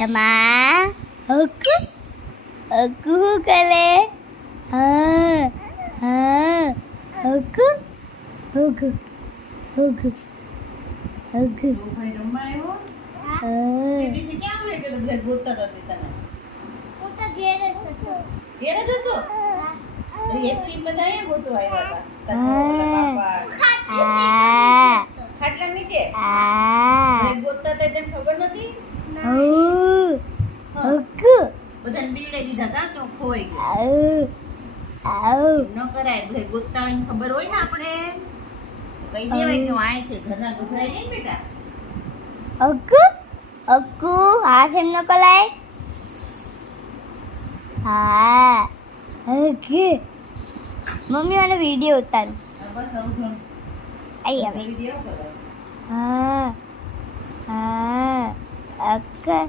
Sama aku kale aku ભાઈ રમવા આવ્યો દીદી ક્યાં હોય કે બધા ગોતતા હતા તને હું તો ઘેર જ હતો ઘેર જ હતો અરે એ તો ઈ બધા અહીંયા ગોતવા આવ્યા હતા તારા ખાટલા નીચે બધા ગોતતા હતા તને ખબર નથી બધાને બીવડાઈ દીધા હતા તો ખોઈ ગયો ન કરાય બધા ગોતતા હોય ખબર હોય ને આપણે કહી દેવાય કે હું આય છે ઘરના ગભરાઈ જાય ને બેટા aku હાથ એમ ન કલાય ઓકે મમ્મી મને વિડિયો ઉતારું બસ આવું આઈ હવે વિડિયો કરો અક્કા